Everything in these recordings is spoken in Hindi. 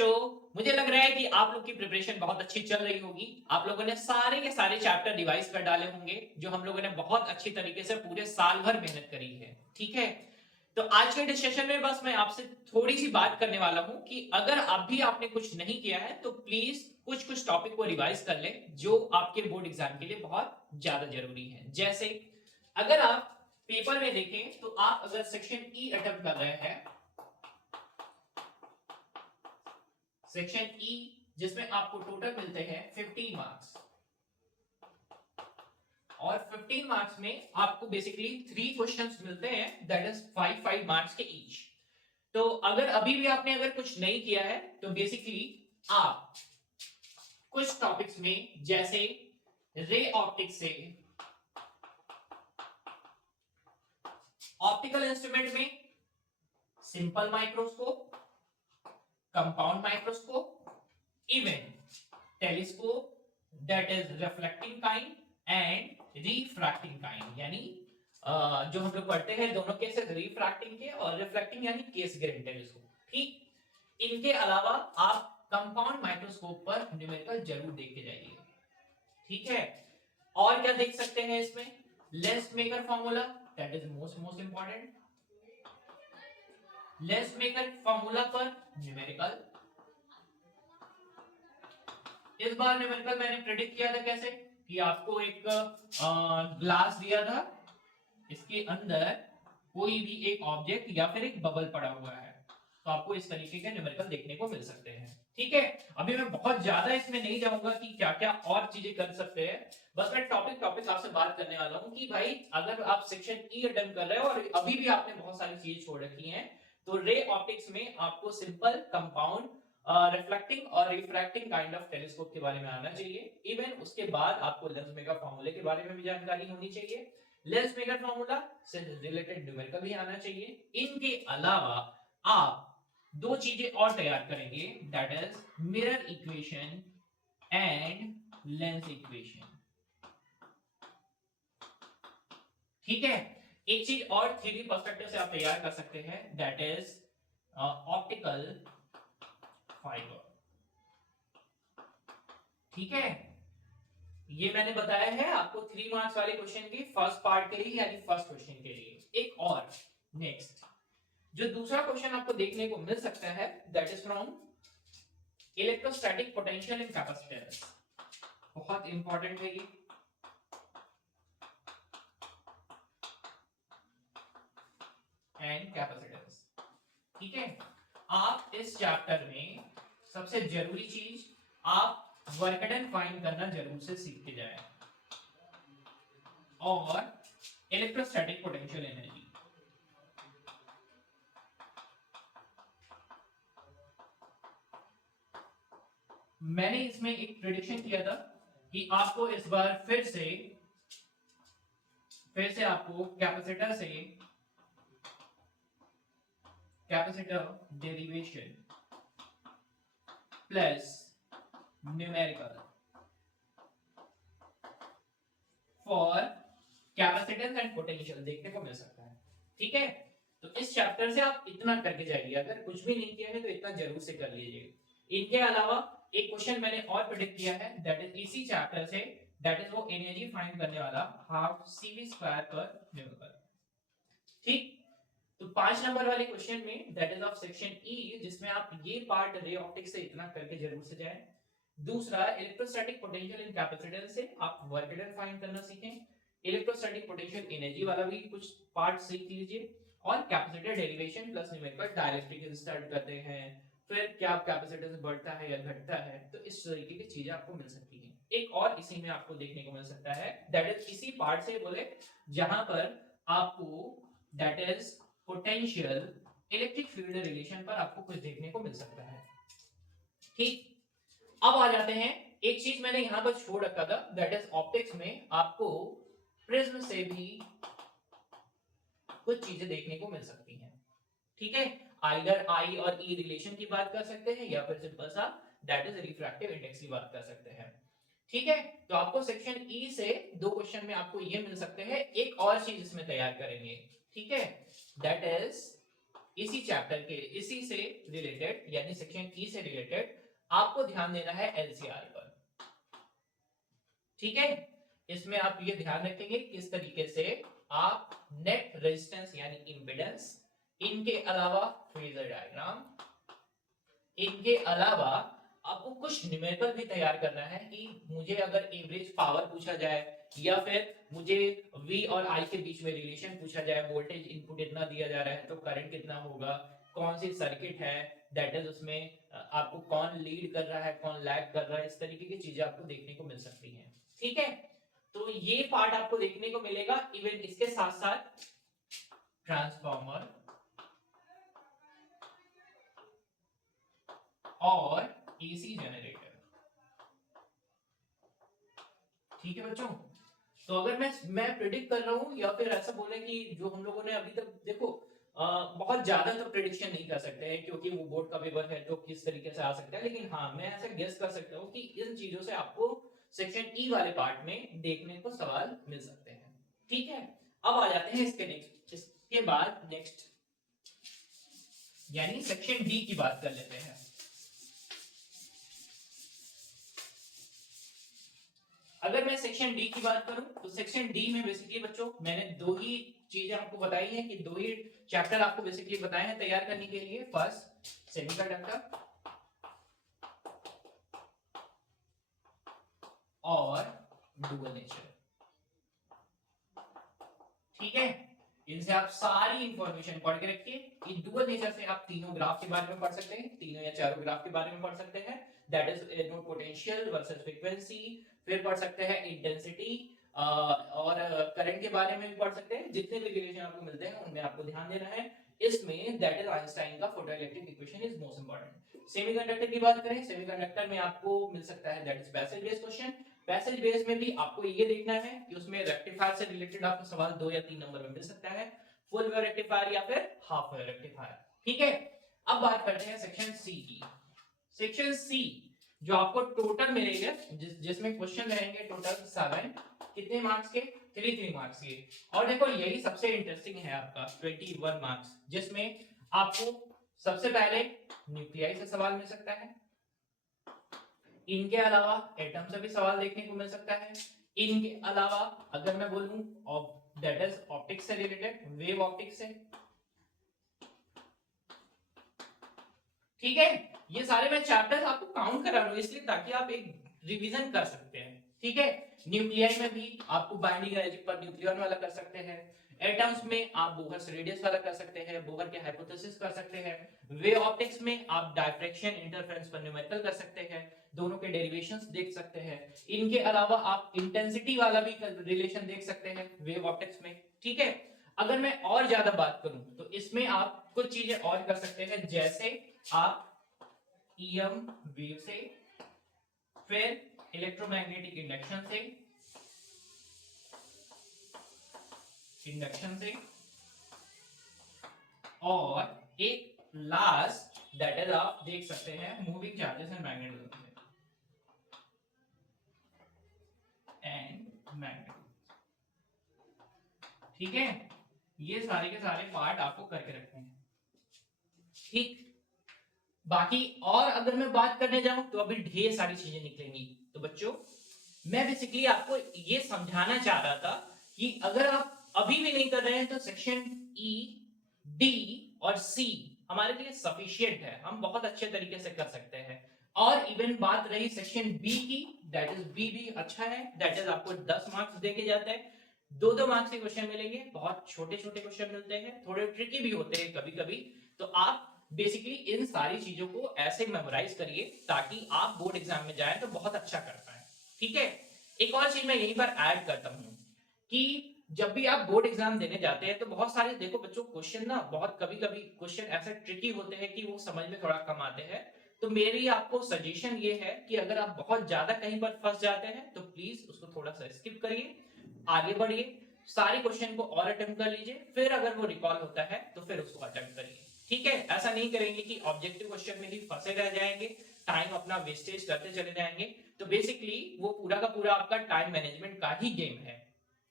बच्चों, मुझे लग रहा है कि आप लोग की प्रिपरेशन बहुत अच्छी चल रही होगी। आप लोगों ने सारे के सारे चैप्टर रिवाइज कर डाले होंगे, जो हम लोगों ने बहुत अच्छी तरीके से पूरे साल भर मेहनत करी है। ठीक है, तो आज के डिस्कशन में बस मैं आपसे थोड़ी सी बात करने वाला हूं कि अगर अब भी आपने कुछ नहीं किया है तो प्लीज कुछ कुछ टॉपिक को रिवाइज कर लें, जो आपके बोर्ड एग्जाम के लिए बहुत ज्यादा जरूरी है। जैसे अगर आप पेपर में देखें तो आप अगर सेक्शन ई अटेम्प्ट कर रहे हैं, सेक्शन ई जिसमें आपको टोटल मिलते हैं 15 मार्क्स, और 15 मार्क्स में आपको बेसिकली 3 क्वेश्चंस मिलते हैं, दैट इज 5 मार्क्स के ईच। तो अगर अभी भी आपने अगर कुछ नहीं किया है तो बेसिकली आप कुछ टॉपिक्स में, जैसे रे ऑप्टिक्स से ऑप्टिकल इंस्ट्रूमेंट में simple microscope, compound microscope, even telescope, that is reflecting kind and refracting kind, यानी जो हम लोग पढ़ते हैं दोनों केसेस, रिफ्रैक्टिंग के और रिफ्लेक्टिंग यानी केस ग्रेन टेलीस्कोप। ठीक, इनके अलावा आप कंपाउंड माइक्रोस्कोप पर न्यूमेरिकल जरूर देख के जाइए। ठीक है, और क्या देख सकते हैं इसमें, lens maker formula, that is most important. Lens maker formula पर न्यूमेरिकल। इस बार न्यूमेरिकल मैंने प्रेडिक्ट किया था कैसे, कि आपको एक ग्लास दिया था, इसके अंदर कोई भी एक ऑब्जेक्ट या फिर एक बबल पड़ा हुआ है, तो आपको इस तरीके के न्यूमेरिकल देखने को मिल सकते हैं। ठीक है, अभी मैं बहुत ज्यादा इसमें नहीं जाऊंगा कि क्या क्या और चीजें कर सकते हैं, बस मैं टॉपिक टॉपिक आपसे बात करने वाला हूं कि भाई अगर आप सेक्शन ई अटेम्प्ट कर रहे हो और अभी भी आपने बहुत सारी चीजें छोड़ रखी हैं, तो रे ऑप्टिक्स में आपको सिंपल, कंपाउंड, रिफ्लेक्टिंग और रिफ्रैक्टिंग काइंड ऑफ टेलीस्कोप के बारे में आना चाहिए। इवन उसके बाद आपको लेंस मेकर फार्मूले के बारे में भी जानकारी होनी चाहिए, लेंस मेकर फार्मूला से रिलेटेड न्यूमेरिकल भी आना चाहिए। इनके अलावा आप दो चीजें और तैयार करेंगे, that is mirror equation and lens equation. ठीक है, एक चीज और 3D पर्सपेक्टिव से आप तैयार कर सकते हैं, दैट इज ऑप्टिकल फाइबर। ठीक है, ये मैंने बताया है आपको 3 मार्क्स वाले क्वेश्चन की फर्स्ट पार्ट के लिए, यानी फर्स्ट क्वेश्चन के लिए। एक और नेक्स्ट जो दूसरा क्वेश्चन आपको देखने को मिल सकता है, that is from electrostatic potential in capacitance. बहुत इंपॉर्टेंट है ये। And capacitance. ठीक है, आप इस चैप्टर में सबसे जरूरी चीज, आप वर्क डन फाइंड करना जरूर से सीख के जाए, और इलेक्ट्रोस्टैटिक पोटेंशियल एनर्जी। मैंने इसमें एक प्रेडिक्शन किया था कि आपको इस बार फिर से आपको capacitor derivation plus numerical for capacitance and potential देखने को मिल सकता है। ठीक है, तो इस चैप्टर से आप इतना करके जाइए, अगर कुछ भी नहीं किया है तो इतना जरूर से कर लीजिए। इनके अलावा एक क्वेश्चन मैंने और प्रेडिक्ट किया है, दैट इज इसी चैप्टर से, दैट इज वो एनर्जी फाइंड करने वाला, हाफ cv स्क्वायर पर न्यूमेरिकल। ठीक, तो 5 नंबर वाले क्वेश्चन में, that is of section E, जिसमें आप ये पार्ट रे ऑप्टिक्स से इतना करके जरूर से जाएं। दूसरा, इलेक्ट्रोस्टैटिक पोटेंशियल इन कैपेसिटेंस से आप वर्क डन फाइंड करना सीखें। इलेक्ट्रोस्टैटिक पोटेंशियल एनर्जी वाला भी कुछ पार्ट सीख लीजिए, और capacitor derivation plus numerical डायरेक्ट्रिक start करते हैं, फिर क्या कैपेसिटेंस बढ़ता है या घटता है, तो इस तरीके की चीजें आपको मिल सकती हैं। एक और इसी में आपको देखने को मिल सकता है, दैट इज इसी पार्ट से बोले, जहां पर आपको that is potential electric field relation पर आपको कुछ देखने को मिल सकता है। ठीक, अब आ जाते हैं, एक चीज मैंने यहां पर छोड़ रखा था, दैट इज ऑप्टिक्स में आपको प्रिज्म से भी कुछ चीजें देखने को मिल सकती हैं। ठीक है, आइदर आई और ई रिलेशन की बात कर सकते हैं, या फिर सिंपल सा दैट इज रिफ्रैक्टिव इंडेक्स की बात कर सकते हैं। ठीक है, तो आपको सेक्शन ई से 2 क्वेश्चन में आपको ये मिल सकते हैं। एक और चीज इसमें तैयार करेंगे, ठीक है, दैट इज इसी चैप्टर के इसी से रिलेटेड यानी सेक्शन ई से रिलेटेड आपको ध्यान देना है एलसीआर पर। ठीक है, इसमें आप ये ध्यान रखेंगे किस तरीके से आप नेट रेजिस्टेंस यानी इंपेडेंस, इनके अलावा फेजर डायग्राम, इनके अलावा आपको कुछ न्यूमेरिकल भी तैयार करना है कि मुझे अगर एवरेज पावर पूछा जाए या फिर मुझे V और I के बीच में रिलेशन पूछा जाए, वोल्टेज इनपुट इतना दिया जा रहा है तो करंट कितना होगा, कौन सी सर्किट है, दैट इज उसमें आपको कौन लीड कर रहा है, कौन लैग कर रहा है, इस तरीके की चीजें आपको देखने को मिल सकती हैं। ठीक है, तो ये पार्ट आपको देखने को मिलेगा। इवन इसके साथ साथ ट्रांसफॉर्मर और एसी जनरेटर। ठीक है बच्चों, तो अगर मैं प्रिडिक्ट कर रहा हूं या फिर ऐसा बोले कि जो हम लोगों ने अभी तक देखो बहुत ज्यादा तो प्रिडिक्शन नहीं कर सकते हैं क्योंकि वो बोर्ड का पेपर है तो किस तरीके से आ सकता है, लेकिन हाँ मैं ऐसा गेस कर सकता हूँ कि इन चीजों से आपको सेक्शन ई वाले पार्ट में देखने को सवाल मिल सकते हैं। ठीक है, अब आ जाते हैं इसके बाद नेक्स्ट यानी सेक्शन डी की बात कर लेते हैं। अगर मैं सेक्शन डी की बात करूं तो सेक्शन डी में बेसिकली बच्चों मैंने दो ही चीजें आपको बताई हैं कि दो ही चैप्टर आपको बेसिकली बताए हैं तैयार करने के लिए। फर्स्ट सेमीकंडक्टर और डुअल नेचर। ठीक है, इनसे आप सारी इंफॉर्मेशन पढ़ के रखिए। इन डुअल नेचर से आप तीनों ग्राफ के बारे में पढ़ सकते हैं, तीनों या चारों ग्राफ के बारे में पढ़ सकते हैं, that is anode potential versus frequency, फिर पढ़ सकते हैं इंटेंसिटी और करंट के बारे में भी पढ़ सकते हैं। जितने भी रिलेशन आपको मिलते हैं उनमें आपको ध्यान देना है। इसमें दैट इज आइंस्टाइन का photoelectric equation is most important. Semiconductor की बात करें, सेमीकंडक्टर में आपको मिल सकता है that is passage based question. Passage base में भी आपको ये देखना है कि उसमें रेक्टिफायर से रिलेटेड आपको सवाल 2 या 3 नंबर में मिल सकता है, फुल वेव रेक्टिफायर या फिर हाफ वेव रेक्टिफायर। ठीक है, अब बात करते हैं सेक्शन सी की। सेक्शन सी जो आपको टोटल मिलेगा जिसमें क्वेश्चन रहेंगे टोटल 7, कितने मार्क्स के, 3 मार्क्स के। और देखो यही सबसे इंटरेस्टिंग है आपका 21 मार्क्स, जिसमें आपको सबसे पहले न्यूक्लियाई से सवाल मिल सकता है, इनके अलावा एटम से भी सवाल देखने को मिल सकता है, इनके अलावा अगर मैं बोलूं दैट इज ऑप्टिक्स से रिलेटेड, वेव ऑप्टिक्स से। ठीक है, ये सारे मैं चैप्टर्स आपको काउंट करा रहा हूं इसलिए ताकि आप एक रिवीजन कर सकते हैं। ठीक है, न्यूक्लियाई में भी आपको बाइंडिंग एनर्जी पर न्यूक्लियॉन वाला कर सकते हैं, एटम्स में आप बोहर्स रेडियस वाला कर सकते हैं, बोहर के हाइपोथेसिस कर सकते हैं, वेव ऑप्टिक्स में आप डायफ्रैक्शन इंटरफेरेंस पर न्यूमेरिकल कर सकते हैं, दोनों के डेरिवेशंस देख सकते हैं। इनके अलावा आप इंटेंसिटी वाला भी रिलेशन देख सकते हैं वेव ऑप्टिक्स में। ठीक है, अगर मैं और ज्यादा बात करूं तो इसमें आप कुछ चीजें और कर सकते हैं, जैसे आप ईएम वेव से, फिर इलेक्ट्रोमैग्नेटिक इंडक्शन से और एक लास्ट दैट इज आप देख सकते हैं moving charges and magnetism and magnetism. ठीक है, ये सारे के सारे पार्ट आपको करके रखने हैं। ठीक, बाकी और अगर मैं बात करने जाऊं तो अभी ढेर सारी चीजें निकलेंगी। तो बच्चों मैं बेसिकली आपको ये समझाना चाह रहा था कि अगर आप अभी भी नहीं कर रहे हैं तो सेक्शन ई, डी और सी हमारे लिए सफिशिएंट है, हम बहुत अच्छे तरीके से कर सकते हैं। और इवन बात रही सेक्शन बी की, दैट इज बी भी अच्छा है, दैट इज आपको 10 मार्क्स देके जाता है, 2-2 मार्क्स के क्वेश्चन मिलेंगे, बहुत छोटे छोटे क्वेश्चन मिलते हैं, थोड़े ट्रिकी भी होते हैं कभी कभी। तो आप बेसिकली इन सारी चीजों को ऐसे मेमोराइज करिए ताकि आप बोर्ड एग्जाम में जाएं तो बहुत अच्छा कर पाए। ठीक है, एक और चीज मैं यहीं पर ऐड करता हूं कि जब भी आप बोर्ड एग्जाम देने जाते हैं तो बहुत सारे देखो बच्चों क्वेश्चन ना बहुत कभी कभी क्वेश्चन ऐसे ट्रिकी होते हैं कि वो समझ में थोड़ा कम आते हैं। तो मेरी आपको सजेशन ये है कि अगर आप बहुत ज्यादा कहीं पर फंस जाते हैं तो प्लीज उसको थोड़ा सा स्किप करिए, आगे बढ़िए, सारे क्वेश्चन को और अटेम्प्ट कर लीजिए, फिर अगर वो रिकॉल होता है तो फिर उसको अटेम्प्ट करिए। ठीक है, ऐसा नहीं करेंगे कि ऑब्जेक्टिव क्वेश्चन में ही फंसे रह जाएंगे, टाइम अपना वेस्टेज करते चले जाएंगे। तो बेसिकली वो पूरा का पूरा आपका टाइम मैनेजमेंट का ही गेम है।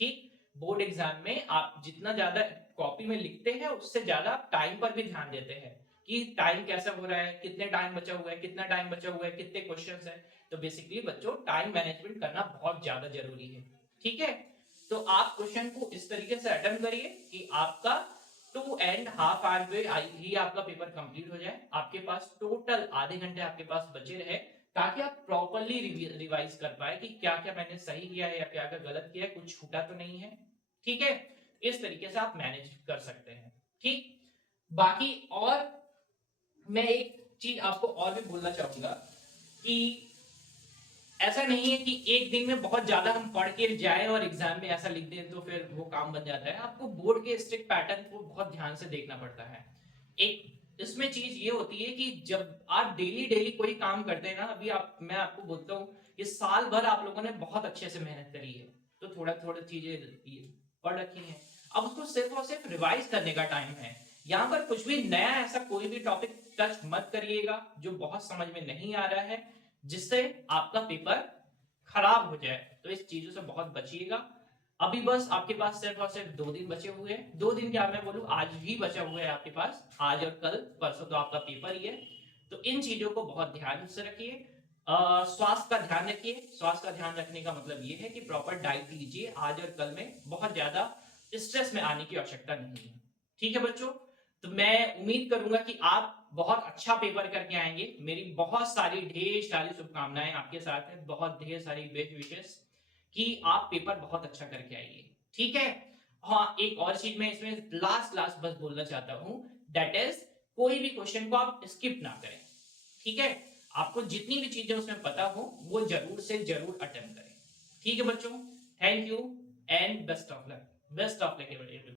ठीक, बोर्ड एग्जाम में आप जितना ज्यादा कॉपी में लिखते हैं उससे ज्यादा टाइम पर भी ध्यान देते हैं कि टाइम कैसा हो रहा है, कितने टाइम बचा हुआ है, कितना टाइम बचा हुआ है, कितने क्वेश्चंस है। तो बेसिकली बच्चों टाइम मैनेजमेंट करना बहुत ज्यादा जरूरी है। ठीक है, तो आप क्वेश्चन को इस तरीके से अटेम्प्ट करिए कि आपका 2.5 आवर में ही आपका पेपर कंप्लीट हो जाए, आपके पास टोटल आधे घंटे आपके पास बचे रहे, ताकि आप प्रॉपर्ली रिवाइज कर पाए कि क्या क्या मैंने सही किया है या क्या क्या गलत किया है, कुछ छूटा तो नहीं है। ठीक है, इस तरीके से आप मैनेज कर सकते हैं। ठीक, बाकी और मैं एक चीज आपको और भी बोलना चाहूंगा कि ऐसा नहीं है कि एक दिन में बहुत ज्यादा हम पढ़ के जाए और एग्जाम में ऐसा लिख दें तो फिर वो काम बन जाता है। आपको बोर्ड के स्ट्रिक्ट पैटर्न को बहुत ध्यान से देखना पड़ता है। एक इसमें चीज ये होती है कि जब आप डेली डेली कोई काम करते हैं ना, अभी मैं आपको बोलता हूँ कि साल भर आप लोगों ने बहुत अच्छे से मेहनत करी है, तो थोड़ा थोड़ा चीजें पढ़ रखी हैं, अब उसको सिर्फ और सिर्फ रिवाइज करने का टाइम है। यहाँ पर कुछ भी नया ऐसा कोई भी टॉपिक टच मत करिएगा जो बहुत समझ में नहीं आ रहा है, जिससे आपका पेपर खराब हो जाए। तो इस चीजों से बहुत बचिएगा। अभी बस आपके पास सिर्फ और सिर्फ 2 दिन बचे हुए हैं। 2 दिन क्या मैं बोलूं, आज ही बचा हुआ है आपके पास, आज और कल, परसों तो आपका पेपर ही है। तो इन चीजों को बहुत ध्यान से रखिए। स्वास्थ्य का ध्यान रखिए। स्वास्थ्य का ध्यान रखने का मतलब ये है कि प्रॉपर डाइट लीजिए। आज और कल में बहुत ज्यादा स्ट्रेस में आने की आवश्यकता नहीं है। ठीक है बच्चों, तो मैं उम्मीद करूंगा कि आप बहुत अच्छा पेपर करके आएंगे। मेरी बहुत सारी ढेर सारी शुभकामनाएं आपके साथ हैं, बहुत ढेर सारी बेस्ट विशेष कि आप पेपर बहुत अच्छा करके आइए। ठीक है, हाँ एक और चीज मैं इसमें लास्ट लास्ट बस बोलना चाहता हूं, दैट इज कोई भी क्वेश्चन को आप स्किप ना करें। ठीक है, आपको जितनी भी चीजें उसमें पता हो वो जरूर से जरूर अटेम्प्ट करें। ठीक है बच्चों, thank you and best of luck. Best of luck.